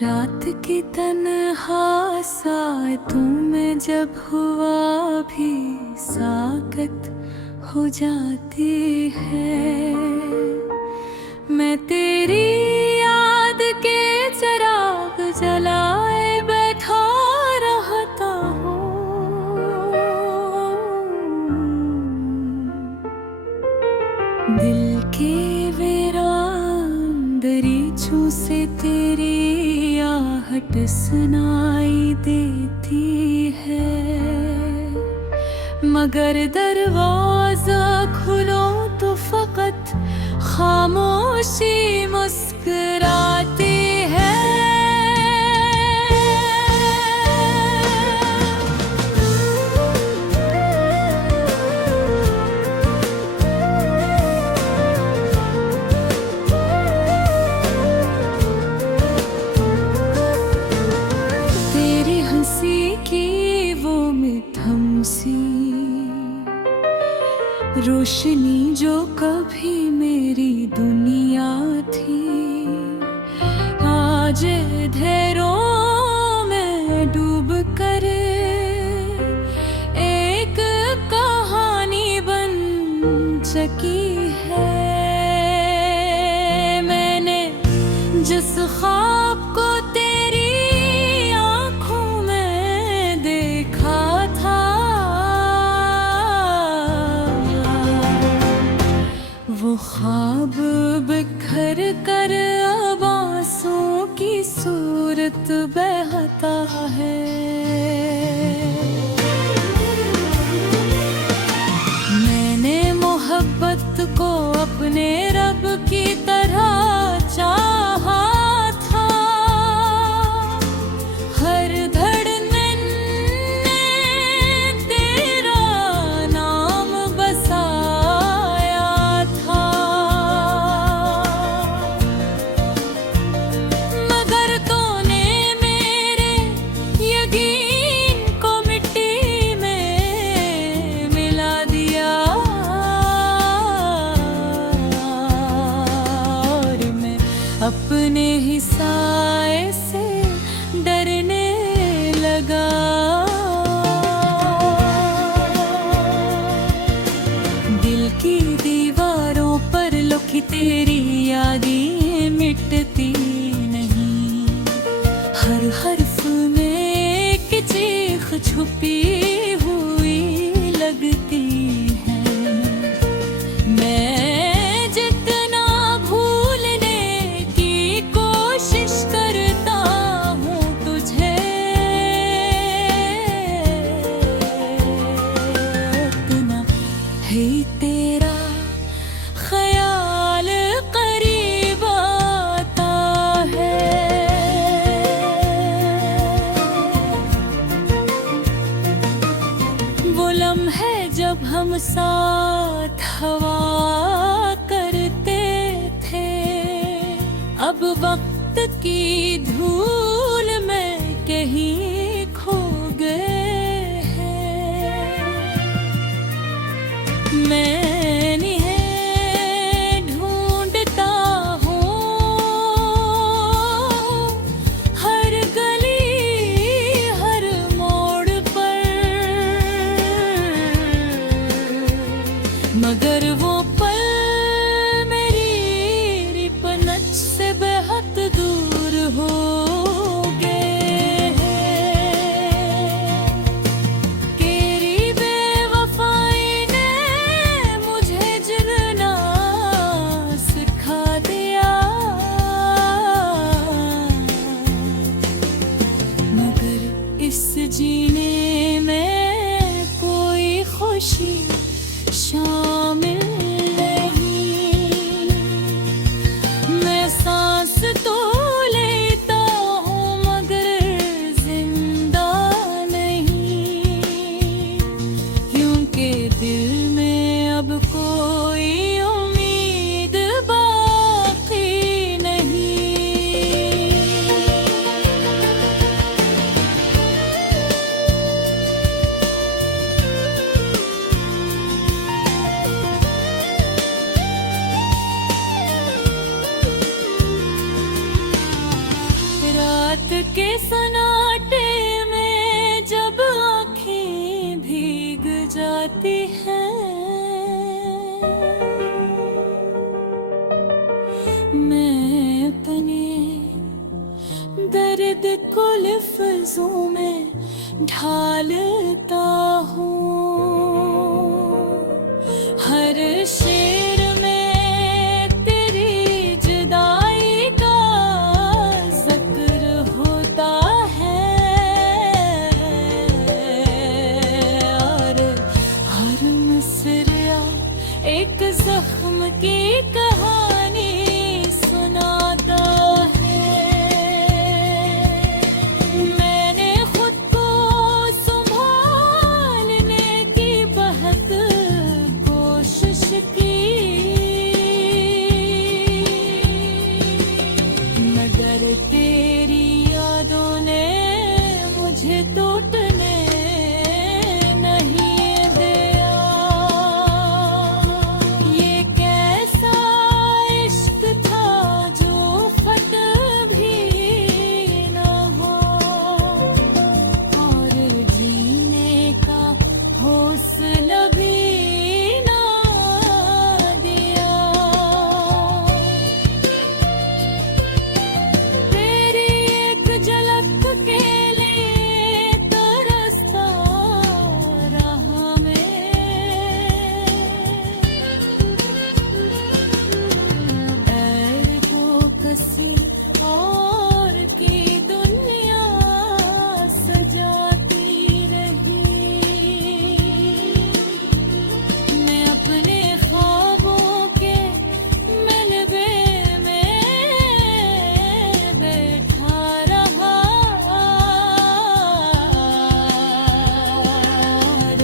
रात की तन्हा सातों में जब हुआ भी साकत हो जाती है। मैं तेरी याद के चिराग जलाए बैठा रहता हूँ। दिल के वीरान दरीचों से तेरी आहट सुनाई देती है, मगर दरवाजा खुलो तो फकत खामोशी मुस्कुराती है। तेरी हंसी की वो मिठम सी रोशनी जो कभी मेरी दुनिया थी, आज अंधेरों में डूब कर एक कहानी बन चुकी है। मैंने जिस ख्वाब को तेरी आंखों में देखा था, वो ख्वाब बिखर कर अब आंसुओं की सूरत बहता है। मैंने मोहब्बत को अपने रब की तरह चाहा था, हर धड़कन ने तेरा नाम बसाया था, मगर तूने मेरे यकीन को मिट्टी में मिला दिया। और मैं अपने ही साए से डरने लगा। दिल की दीवारों पर लुकी तेरी यादें मिटती नहीं, हर हर्फ में एक चीख छुपी हुई लगती है। मैं जितना भूलने की कोशिश करता हूँ तुझे, उतना ही तेरा ख्याल करीब आता है। वो लम्हे जब हम साथ हवा करते थे, अब वक्त की धूल में कहीं खो गए हैं। मैं निहे ढूंढता हूँ हर गली हर मोड़ पर, मगर वो पल मेरी रिपनच से बेहद दूर हो गए हैं। तेरी बेवफाई ने मुझे जीना सिखा दिया, मगर इस जीने में कोई खुशी शामिल नहीं। मैं सांस तो लेता हूँ मगर जिंदा नहीं, क्योंकि दिल में अब कोई उम्मीद बाकी नहीं। ढालता हूँ। हर शेर में तेरी जुदाई का जिक्र होता है, और हर मिसरा एक जख्म की कहानी सुनाता है। मैंने खुद को संभालने की बहुत कोशिश की, मगर तेरी यादों ने मुझे टूटने नहीं दिया। ये कैसा इश्क था जो फट भी न हो, और जीने का हौसला भी न दिया। तेरी एक झलक के लिए तरसता रहा मैं, ऐ वो किसी और की दुनिया सजाती रही। मैं अपने ख्वाबों के मिलबे में बैठा रहा, और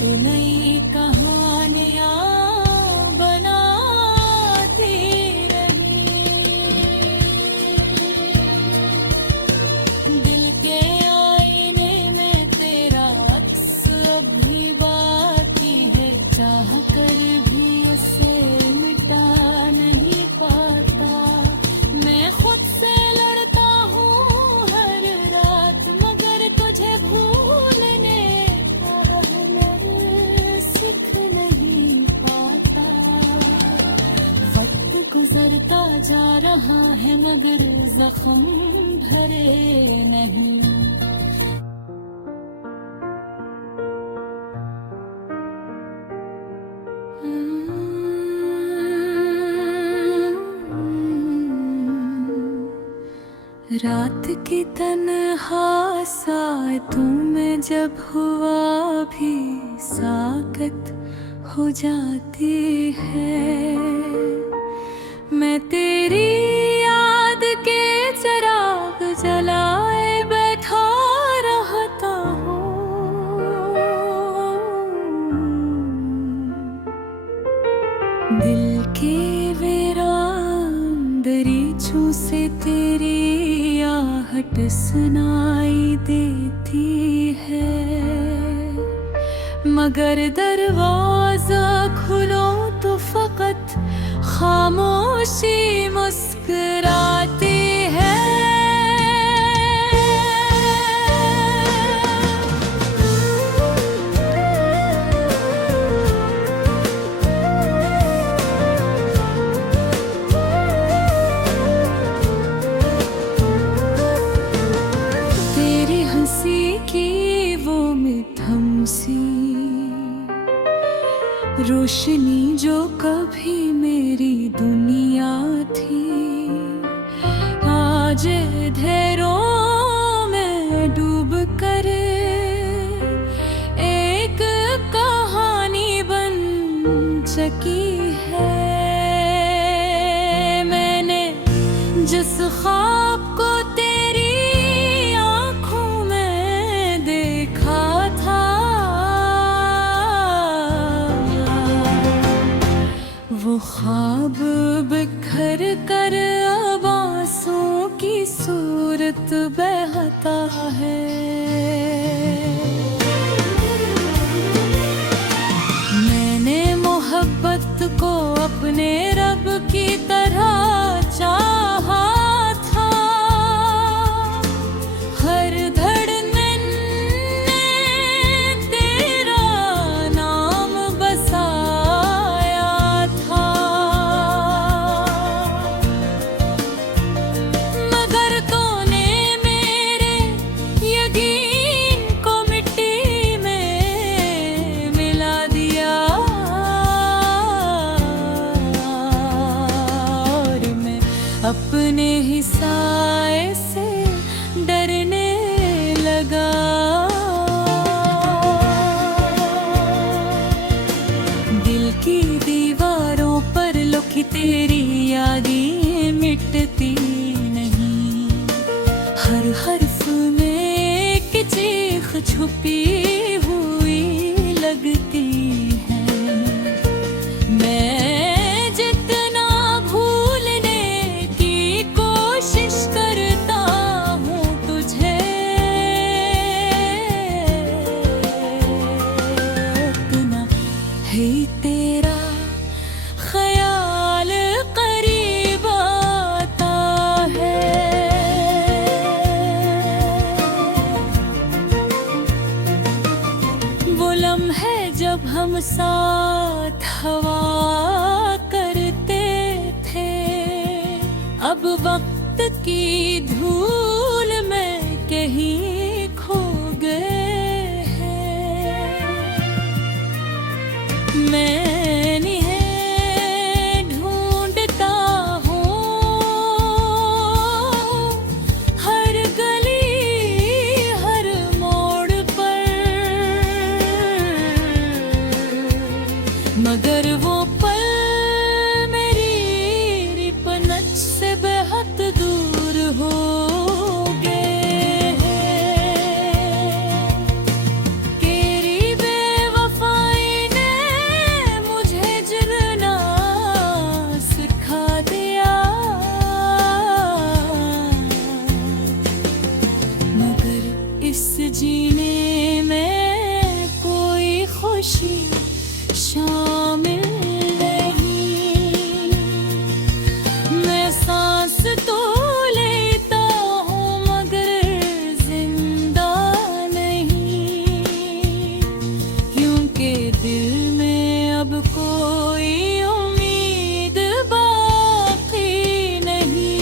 तू नई कहानियाँ बनाती रही। दिल के आईने में तेरा अक्स अब भी बाकी है, चाह कर भी उसे मिटा नहीं पाता। मैं खुद से लड़ता हूँ हर रात, मगर तुझे भूलने का हुनर सीख नहीं पाता। वक्त गुजरता जा रहा है मगर जख्म भरे नहीं। रात की तन्हा सातों में जब हुआ भी साकत हो जाती है, मैं तेरी याद के चिराग जलाए बैठा रहता हूँ। दिल के वीरान दरीचों से तेरी आहट सुनाई देती है, मगर दरवाजा खुलो तो फकत खामोशी मुस्कुराती है। तेरी हंसी की वो मिठम सी रोशनी जो कभी मेरी दुनिया थी, आज अंधेरों में डूब कर एक कहानी बन चुकी है। मैंने जिस ख्वाब को तेरी आँखों में देखा था, वो ख्वाब बिखर कर अब आंसुओं की सूरत बहता है। मैंने मोहब्बत को अपने रब की तरह चाहा था, गया। दिल की दीवारों पर लिखी तेरी यादें मिटती नहीं, हर हर्फ में एक चीख छुपी हुई लगती है। मैं जितना भूलने की कोशिश करता हूँ तुझे, उतना ही तेरा ख्याल करीब आता है। वो लम्हे जब हम साथ हवा करते थे, अब वक्त की धूल में कहीं खो गए हैं। मैं निहे ढूंढता हूँ हर गली हर मोड़ पर, मगर वो पल मेरी रिपनच से बेहद दूर हो गए हैं। तेरी बेवफाई ने मुझे जिना सिखा दिया, मगर इस जीने में कोई खुशी शामिल नहीं। मैं सांस तो लेता हूँ मगर जिंदा नहीं, क्योंकि दिल में अब कोई उम्मीद बाकी नहीं।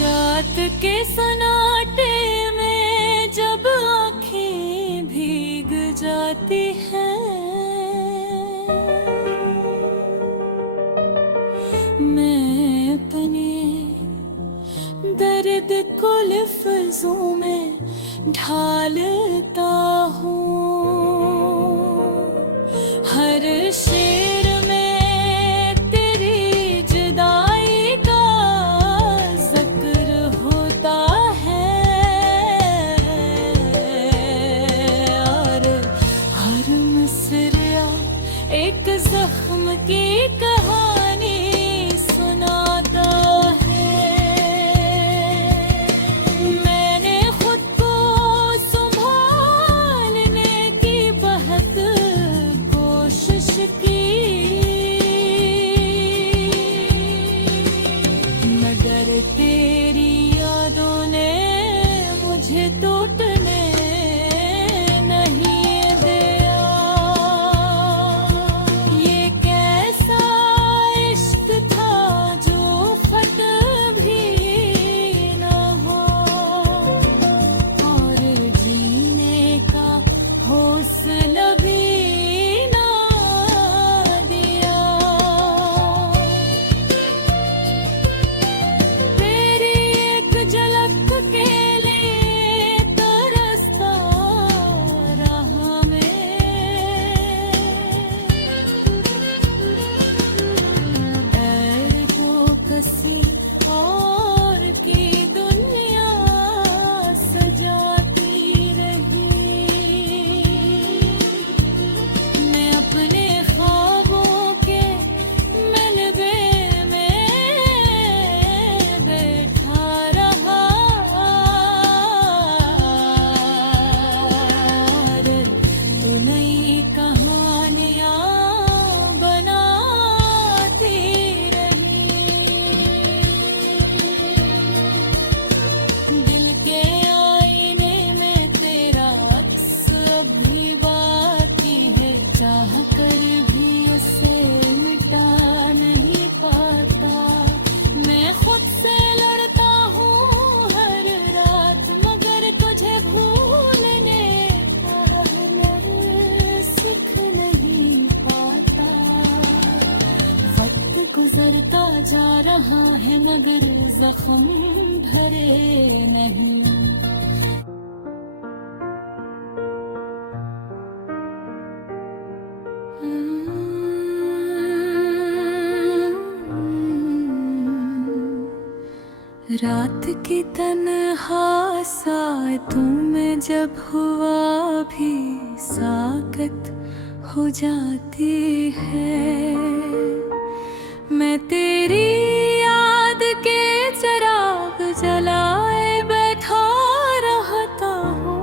रात के सन्नाटे में जब आँखें भीग जाती हैं, मैं अपने दर्द को लफ्ज़ों में ढालता हूँ। हर शेर में तेरी जुदाई का जिक्र होता है, और हर मिसरा एक जख्म की कहानी सुनाता है। मैंने खुद को संभालने जा रहा है मगर जख्म भरे नहीं। रात की तन्हा सातों में जब हुआ भी साकत हो जाती है, मैं तेरी याद के चिराग जलाए बैठा रहता हूँ।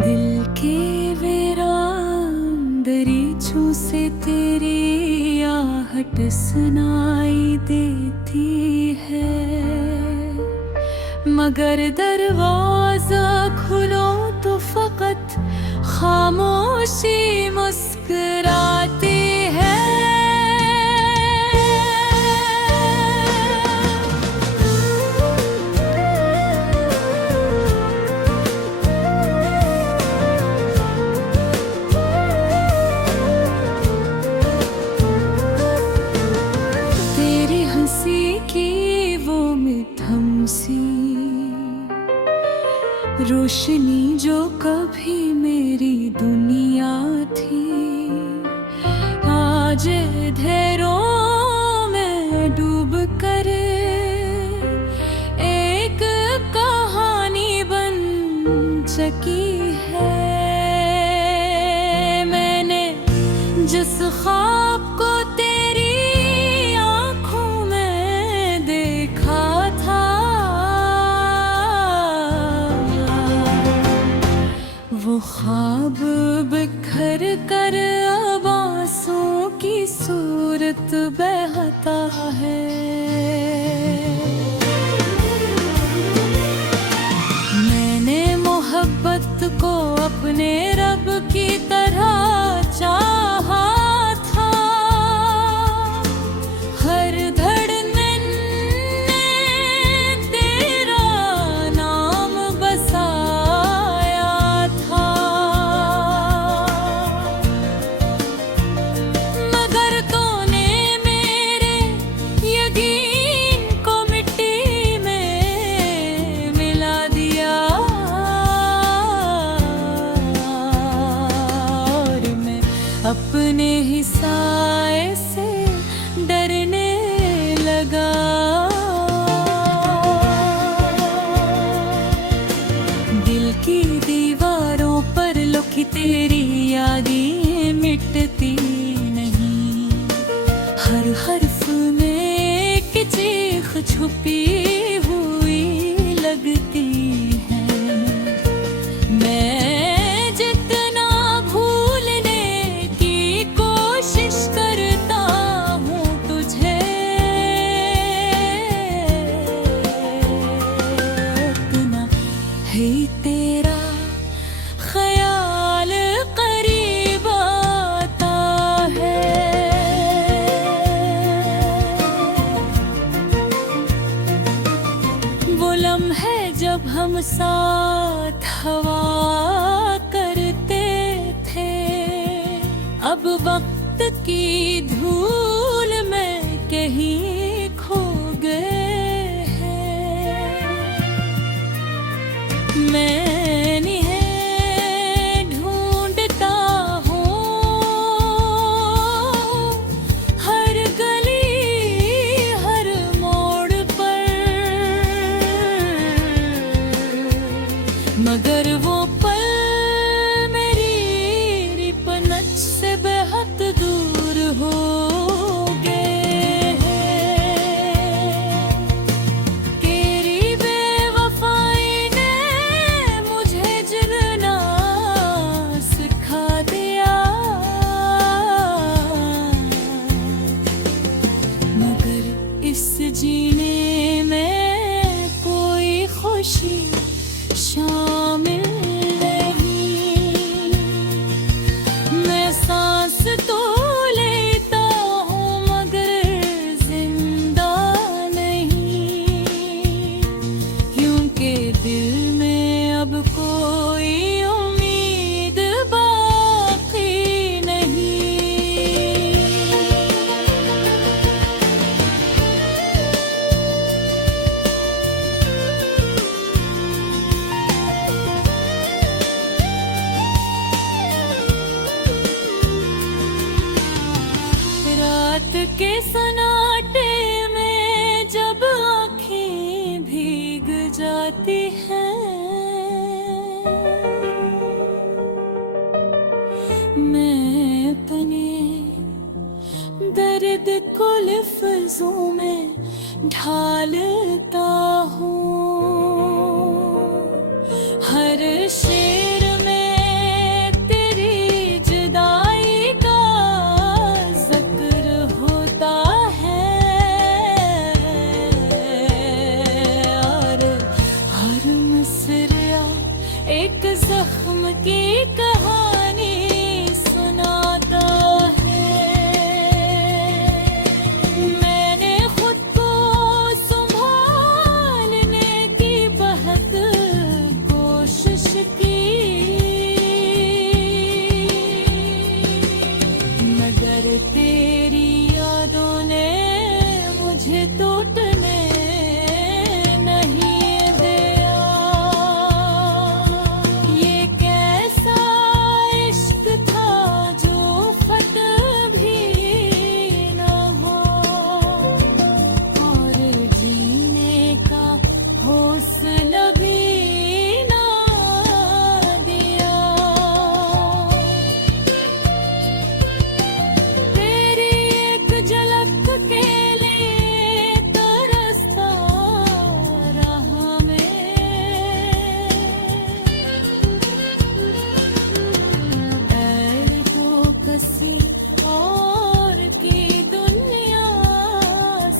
दिल के वीरान दरीचों से तेरी आहट सुनाई देती है, मगर दरवाजा खुलो तो फकत खामोशी मुस्कुराती है। तेरी हंसी की वो मिठम सी रोशनी जो कभी मेरी दुनिया थी, आज अंधेरों में डूब कर एक कहानी बन चुकी है। मैंने जिस ख्वाब को तेरी आंखों में देखा था, वो ख्वाब बिखर कर अब आंसुओं की सूरत बहता है। मैंने मोहब्बत को अपने रब की तरह चाहा था, हर धड़कन ने तेरा नाम बसाया था, मगर तूने मेरे यकीन को मिट्टी में मिला दिया, और मैं अपने ही साए से डरने लगा। दिल की दीवारों पर लुकी तेरी यादें मिटती नहीं, हर हर्फ में एक चीख छुपी हुई लगती है। मैं जितना भूलने की कोशिश करता हूँ तुझे, उतना ही तेरा ख्याल करीब आता है। वो लम्हे जब हम साथ हवा करते थे, अब वक्त की धूल में कहीं खो गए हैं। मैं निहे ढूंढता हूँ हर गली हर मोड़ पर, मगर वो पल मेरी रिपनच से बेहद दूर हो गए हैं। जाती है। मैं अपने दर्द को लफ्ज़ों में ढालता हूँ। हर शेर में तेरी जुदाई का जिक्र होता है और हर मिसरा एक जख्म की कहानी सुनाता है। मैंने खुद को संभालने की बहुत कोशिश की, मगर तेरी यादों ने मुझे टूटने नहीं दिया। ये कैसा इश्क था जो खत भी न हो और जीने का हौसला भी ना दिया। तेरी एक झलक के लिए तरसता रहा मैं। पैर तो कसी और की दुनिया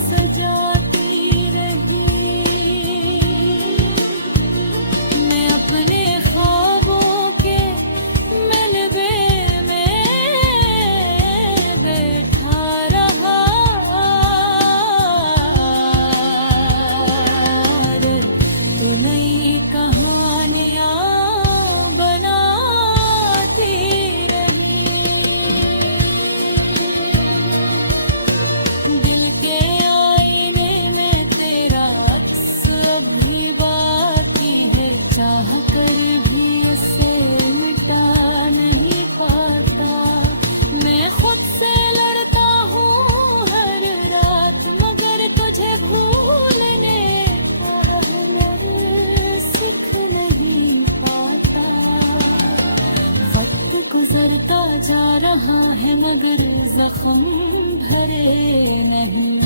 सजाती रही। मैं अपने ख्वाबों के मिलबे में बैठा रहा और तू नई कहानियाँ बनाती रही। दिल के आईने में तेरा अक्स अब भी बाकी है, चाह कर भी उसे मिटा नहीं पाता। मैं खुद से लड़ता हूँ हर रात, मगर तुझे भूलने का हुनर सीख नहीं पाता। वक्त गुजरता जा रहा है मगर जख्म भरे नहीं।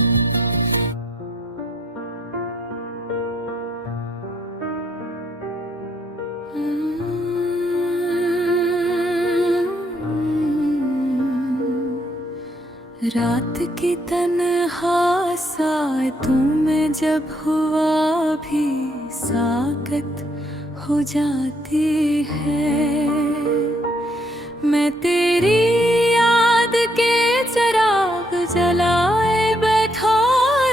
रात की तन्हा सातों में जब हुआ भी साकत हो जाती है। मैं तेरी याद के चिराग जलाए बैठा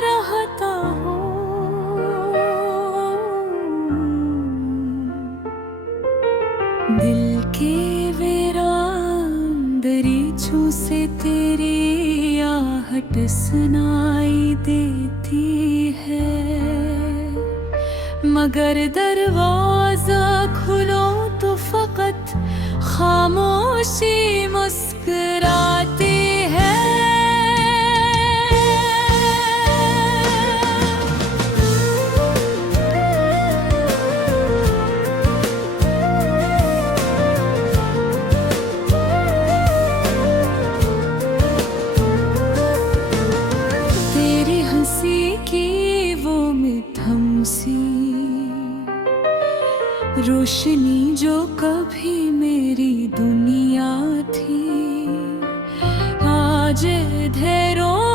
रहता हूँ। दिल के वीरान दरीचों से तेरी आहट सुनाई देती है, मगर दरवाजा खुलो तो फकत खामोशी मुस्कुराती है। तेरी हंसी की वो मिठम सी रोशनी जो कभी मेरी दुनिया थी, आज अंधेरों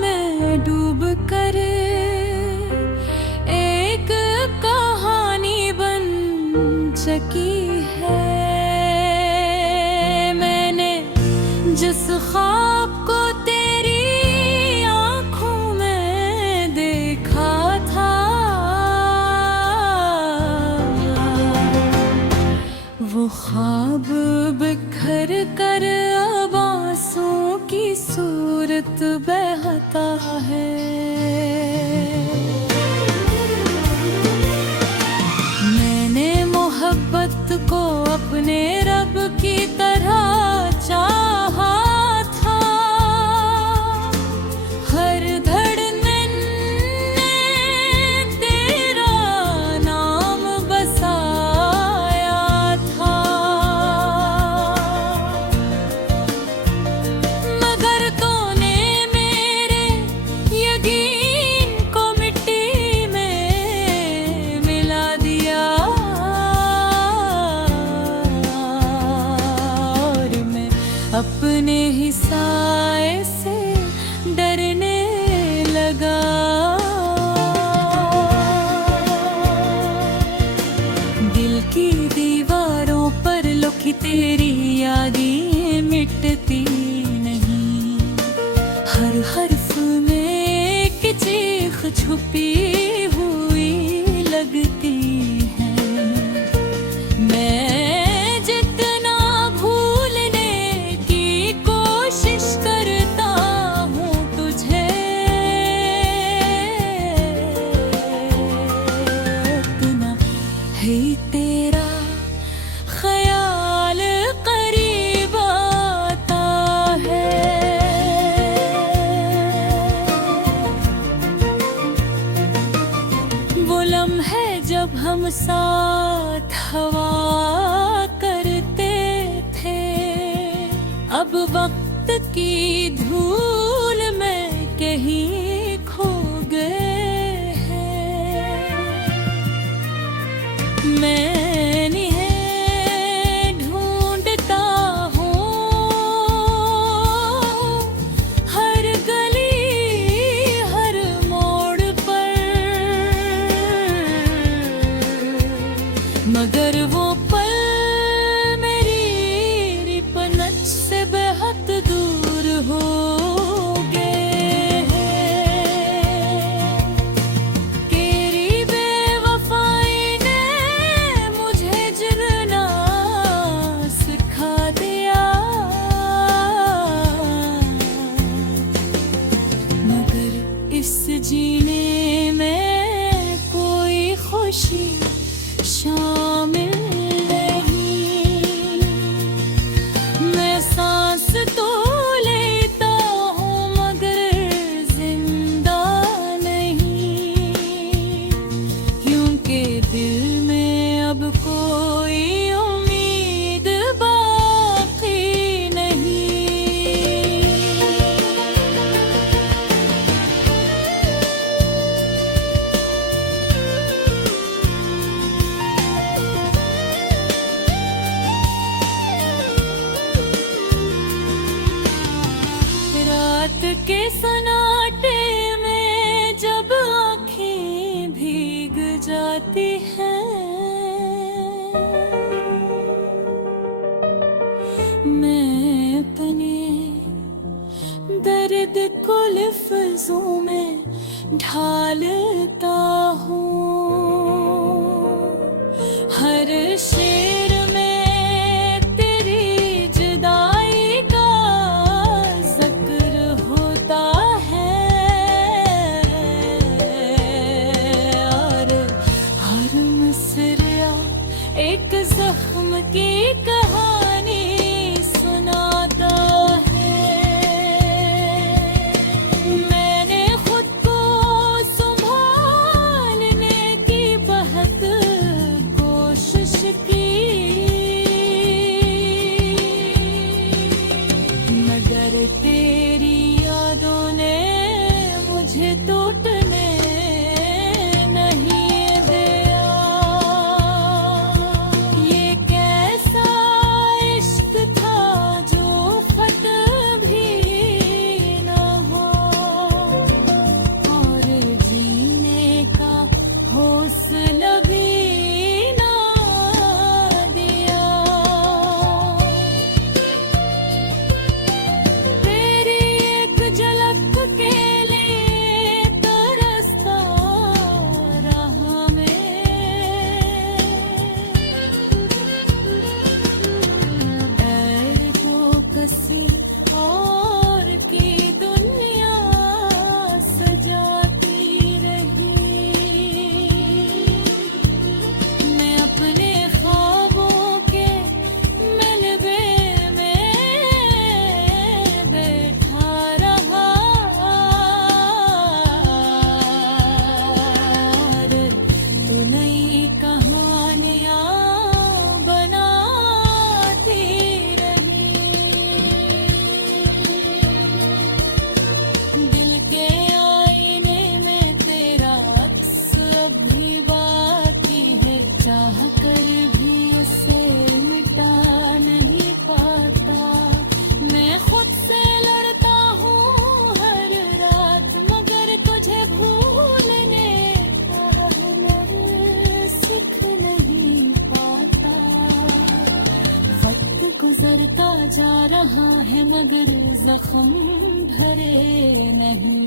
में डूब कर एक कहानी बन चुकी है। मैंने जिस ख्वाब को तेरी आँखों में देखा था, वो ख्वाब बिखर कर अब आंसुओं की सूरत लम्हे जब हम साथ हवा करते थे, अब वक्त की धूल में कहीं खो गए हैं। मैं निहे ढूंढता हूँ हर गली हर मोड़ पर, मगर वो पल मेरी रिपनच से बेहद दूर हो गए हैं। तेरी बेवफाई ने मुझे जिना सिखा दिया, मगर इस जीने में कोई खुशी शामिल नहीं। मैं सांस तो लेता हूँ मगर जिंदा नहीं, क्योंकि दिल में अब कोई उम्मीद बाकी नहीं। रात के सन्नाटे में जब आँखें भीग जाती हैं, मैं अपने दर्द को लफ्ज़ों में ढालता हूँ। हर शेर में तेरी जुदाई का जिक्र होता है, और हर मिसरा एक जख्म की कहानी सुनाता है। मैंने खुद को संभालने की बहुत कोशिश की, मगर तेरी यादों ने मुझे टूटने नहीं दिया। ये कैसा इश्क था जो खत भी न हो, और जीने का हौसला भी ना दिया। तेरी एक झलक के लिए तरसता रहा मैं, ऐ तो किसी और की दुनिया सजाती रही। मैं अपने ख्वाबों के मिलबे में बैठा रहा, तू नई कहानियाँ बनाती रही। दिल के आईने में तेरा अक्स अब भी बाकी है, चाह कर भी उसे मिटा नहीं पाता। मैं खुद से लड़ता हूँ हर रात, मगर तुझे भूलने का हुनर सीख नहीं पाता। वक्त गुजरता जा रहा है मगर जख्म भरे नहीं।